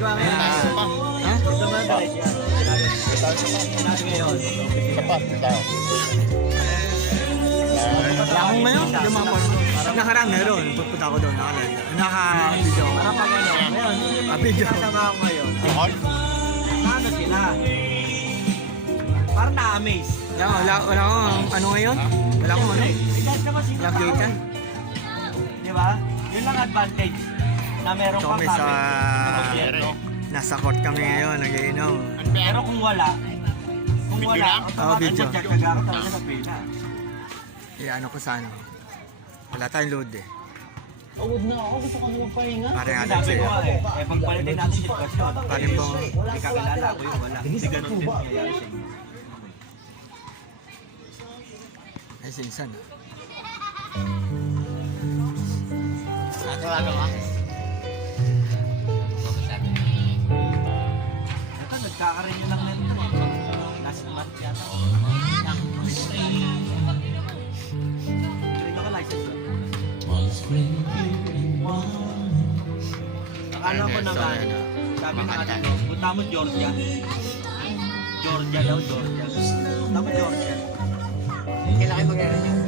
ginagawa ngayon? Ha? Dumadalit yan. Sinabi ngayon. Sapat, tao. Wala akong ngayon. Yung mga nakaraan meron. Pupunta ako doon. Naka-video. Para pag ano, ngayon, Video. kasama ako ngayon. Bukod? Ano sila? Parang na-amaze. Wala akong ano ngayon. Wala akong ano. Kahit naman sino Walang kita. Di ba? Yun lang advantage na meron So, kang may kami sa... na gobyerno. Nasa court kami ngayon. Nag-iinom. Pero kung wala, Video lang? Oo, video. magkakaga ka talaga sa pila. Ano ko sa ano. Wala tayong load eh. Awad na ako, gusto ko na magpahinga. Pare nga Sabi ko sa'yo. nga pagpalitin natin sitwasyon. Pare po. May kakilala ko yung wala. Hindi ganun din nangyayari sa inyo. Ay, sinsan. Ito, nagkakarenew lang na ito. Last month yata. Ito ka license yun. Akala ko naman, sabi ng atin, punta mo Georgia. Georgia daw, Georgia. Punta mo Georgia. Kailangan mag-renew.